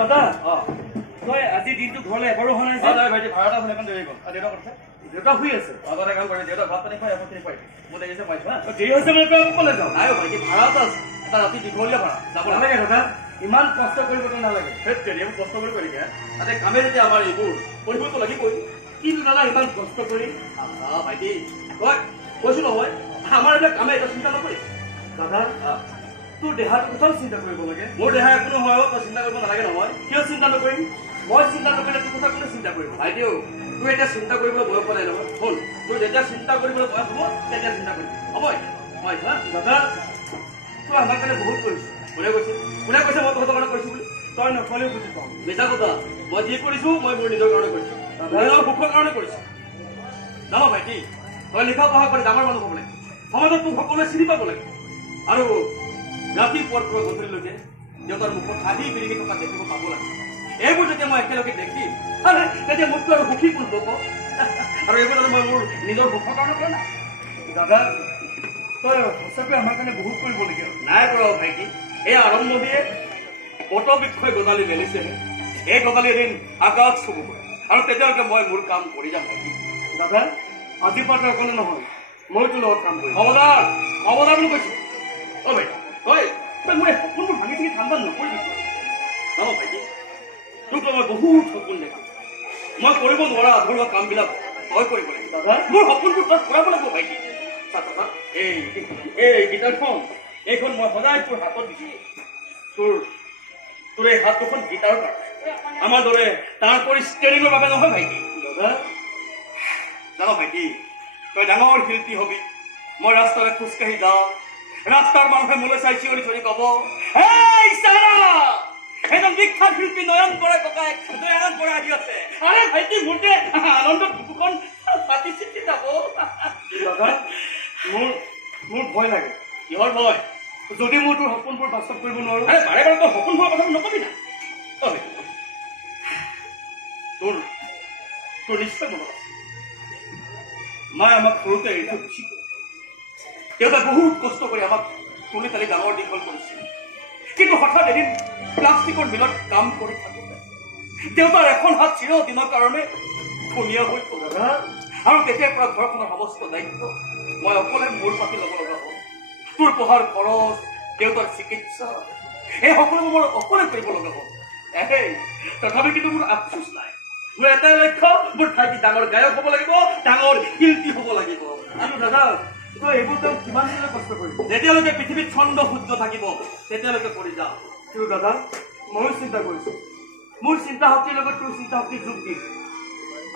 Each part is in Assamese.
দাদা তই আজি দিনটো ঘৰলৈ এবাৰো অহা নাই যে ভাইটি ভাড়া এটা এখন দেৰি গ'ল দেউতা কথা দেউতা শুই আছে আগতে কাম কৰে দেউতা ভাত পানী খুৱাই এখিনি খুৱাই মোৰ দেৰি আছে মই দেৰি হৈছে মানে তই অকলে যাওঁ নাই ভাইটি ভাড়া এটা আছে এটা ৰাতি দীঘলীয়া ভাড়া যাব নালাগে দাদা ইমান কষ্ট কৰিবতো নালাগে সেই তেতিয়াও কষ্ট কৰিব নেকি তাতে কামে যেতিয়া আমাৰ এইবোৰ কৰিবতো লাগিবই কিন্তু দাদা ইমান কষ্ট কৰি ভাইটি তই কৈছো নহয় আমাৰ এইবিলাক কামে এটা চিন্তা নকৰি দাদা তোৰ দেহাটোৰ কথাও চিন্তা কৰিব লাগে মোৰ দেহা একো নহয় তই চিন্তা কৰিব নালাগে নহয় কিয় চিন্তা নকৰিম মই চিন্তা নকৰিলে তোৰ কথা কোনে চিন্তা কৰিব ভাইটিও তোৰ এতিয়া চিন্তা কৰিবলৈ বয়স হোৱা নাই নহয় শুন তোৰ যেতিয়া চিন্তা কৰিবলৈ বয়স হ'ব তেতিয়া চিন্তা কৰিবি হ'ব মই দাদা তই আমাৰ কাৰণে বহুত কৰিছো কোনে কৈছে মই তহঁতৰ কাৰণে কৰিছো বুলি তই নকলেও বুজি পাওঁ মিছা কথা মই যি কৰিছো মই মোৰ নিজৰ কাৰণে কৰিছো নিজৰ সুখৰ কাৰণে কৰিছো জানো ভাইটি তই লিখা পঢ়া কৰি ডাঙৰ মানুহ হ'ব লাগে সমাজত তোক সকলোৱে চিনি পাব লাগে আৰু ৰাতিপুৱাৰ পৰা গধূলিলৈকে দেউতাৰ মুখত হাঁহি বিৰিঙি থকা দেখিব পাব লাগে এইবোৰ যেতিয়া মই একেলগে দেখিম তেতিয়া মোকতো আৰু সুখী কোন হ'ব আৰু এইবোৰ জানো মই মোৰ নিজৰ সুখৰ কাৰণে কৰা নাই দাদা তই সঁচাকৈ আমাৰ কাৰণে বহুত কৰিবলগীয়া নাই কৰা ভাইটি এই আৰম্ভণিয়ে পটবৃক্ষই গজালি মেলিছেহে এই গজালি এদিন আকাশ চুবগৈ আৰু তেতিয়ালৈকে মই মোৰ কাম কৰি যাম ভাইটি দাদা আজিৰ পৰা তই অকলে নহয় মই তোৰ লগত কাম কৰিম খবৰদাৰ বুলি কৈছো অ ভাইটি তই মোৰ এই সপোনবোৰ ভাঙি চিঙি ঠাণ্ডা নকৰিবি জানো ভাইটি তোক মই বহুত সপোন দেখো মই কৰিব নোৱাৰা আধৰুৱা কামবিলাক তই কৰিব লাগিব দাদা মোৰ সপোনবোৰ তই পূৰাব লাগিব ভাইটি এই গীটাৰখন এইখন মই সদায় তোৰ হাতত দিছো তোৰ এই হাত দুখন গীটাৰৰ কাৰণে আমাৰ দৰে তাৰ পৰি ষ্টেৰিঙৰ বাবে নহয় ভাইটি দাদা জানো ভাইটি তই ডাঙৰ শিল্পী হবি মই ৰাস্তাৰে খোজকাঢ়ি যাওঁ ৰাস্তাৰ মানুহে মোলৈ চাই চিঞৰি চিঞৰি কব এজন বিখ্যাত শিল্পী নয়ন বৰা ককাই নয়ন বৰা আহি আছে আৰে ভাইটি মোৰ যে আনন্দত বুকুখন পাতি চিটি যাব দাদা মোৰ ভয় লাগে কিহৰ ভয় যদি মই তোৰ সপোনবোৰ বাস্তৱ কৰিব নোৱাৰো আৰে বাৰে বাৰে তই সপোন হোৱাৰ কথা নকবি না তোৰ নিশ্চয় মনত আছে মায়ে আমাক সৰুতে এৰি থৈ গুচি গ'ল দেউতাই বহুত কষ্ট কৰি আমাক তুলি তালি ডাঙৰ দীঘল কৰিছিল কিন্তু হঠাৎ এদিন প্লাষ্টিকৰ মিলত কাম কৰি থাকোঁতে দেউতাৰ এখন হাত চিৰদিনৰ কাৰণে খনীয়া হৈ গ'ল আৰু তেতিয়াৰ পৰা ঘৰখনৰ সমস্ত দায়িত্ব মই অকলে মূৰ পাতি ল'ব লগা হ'ল তোৰ পঢ়াৰ খৰচ দেউতাৰ চিকিৎসা এই সকলোবোৰ মই অকলে কৰিব লগা হ'ল তথাপি কিন্তু মোৰ আফচোচ নাই মোৰ এটাই লক্ষ্য মোৰ ভাইটি ডাঙৰ গায়ক হ'ব লাগিব ডাঙৰ শিল্পী হ'ব লাগিব আৰু দাদা তই এইবোৰ তই কিমান দিনলৈ কষ্ট কৰিবি যেতিয়ালৈকে পৃথিৱীত ছন্দ সূৰ্য থাকিব তেতিয়ালৈকে কৰি যাম কিন্তু দাদা ময়ো চিন্তা কৰিছো মোৰ চিন্তা শক্তিৰ লগত তোৰ চিন্তা শক্তি যোগ দিম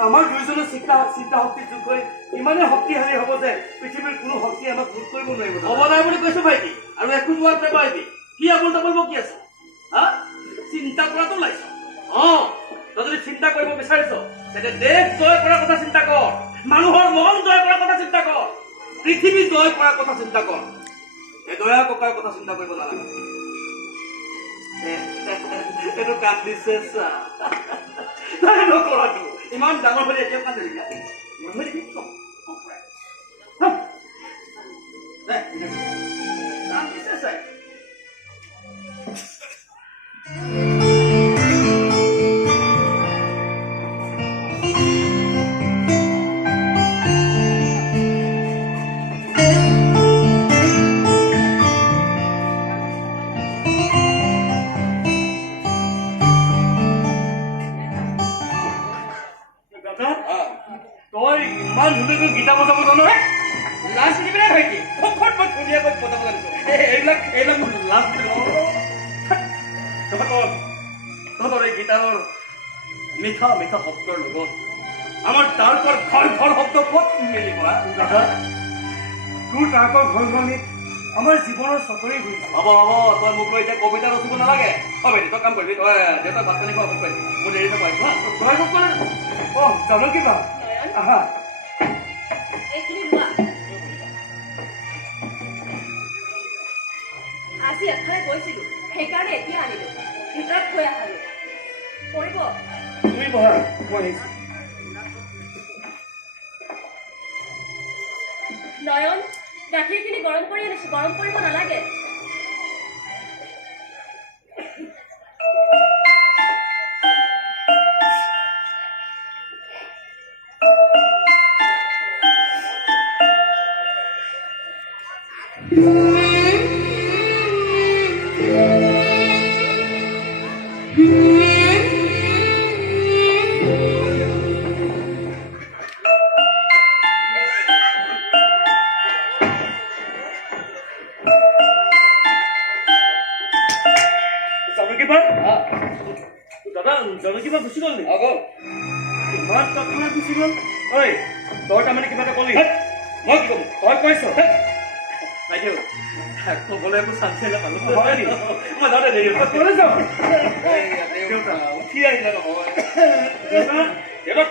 আমাৰ দুয়োজনৰ চিন্তা শক্তি যোগ হৈ ইমানেই শক্তিশালী হ'ব যে পৃথিৱীৰ কোনো শক্তি আমাক ৰোধ কৰিব নোৱাৰিব হ'ব নাই বুলি কৈছো ভাইটি আৰু একো যোৱাত নাপাৰিবি কি আবল তাবল বকি আছ চিন্তা কৰাটো ওলাইছ তই যদি চিন্তা কৰিব বিচাৰিছ তেতিয়া দেশ জয় কৰাৰ কথা চিন্তা কৰ মানুহৰ মন জয় কৰাৰ কথা চিন্তা কৰ পৃথিৱী জয় কৰাৰ কথা চিন্তা কৰ এই দয়া ককাৰ কথা চিন্তা কৰিব নালাগে এইটো কান্দিছে নকৰাটো ইমান ডাঙৰ হ'লে এতিয়া কান্দিলি কান্দিছে চাই তই ইমান ধুনীয়াকৈ গীতা বজাব জানো লাজ নিবি নাই ভাইটি মই ধুনীয়াকৈ বজাব জানিছো এইবিলাক মোৰ লাজ তহঁতৰ এই গীটাৰৰ মিঠা মিঠা শব্দৰ লগত আমাৰ তাৰকৰ ঘৰ ঘৰ শব্দ ক'ত মিলিব দাদা তোৰ তাৰকৰ ঘৰ ঘৰমিত আমাৰ জীৱনৰ চকৰি ঘূৰিছে হ'ব তই মোক লৈ এতিয়া কবিতা ৰচিব নালাগে ভাইটি তই কাম কৰিবি তই দেউতাক ভাত পানী খোৱা মোক পাৰিবি মোৰ দেৰি থাকো আহিছো তই মোক ক'লে জানো কিবা আহা আজি এফালে গৈছিলো সেইকাৰণে এতিয়া আনিলো ভিতৰত থৈ আহালো কৰিব তুমি বহা মই আহিছো নয়ন গাখীৰখিনি গৰম কৰি আনিছো গৰম কৰিব নালাগে জানকী বা দাদা জানকী বা গুচি গ'ল নেকি ইমান তৎক্ষণাত গুচি গ'ল ঐ তই তাৰমানে কিবা এটা ক'লি মই কি ক'ম তই কৈছ বাইদেউ ক'বলৈ একো চান্সে নাপালো হয় নেকি? মই যাওঁতে দেৰি হ'ব ক'লৈ যাওঁ উঠি আহিলে নহয় দেউতা দেউতা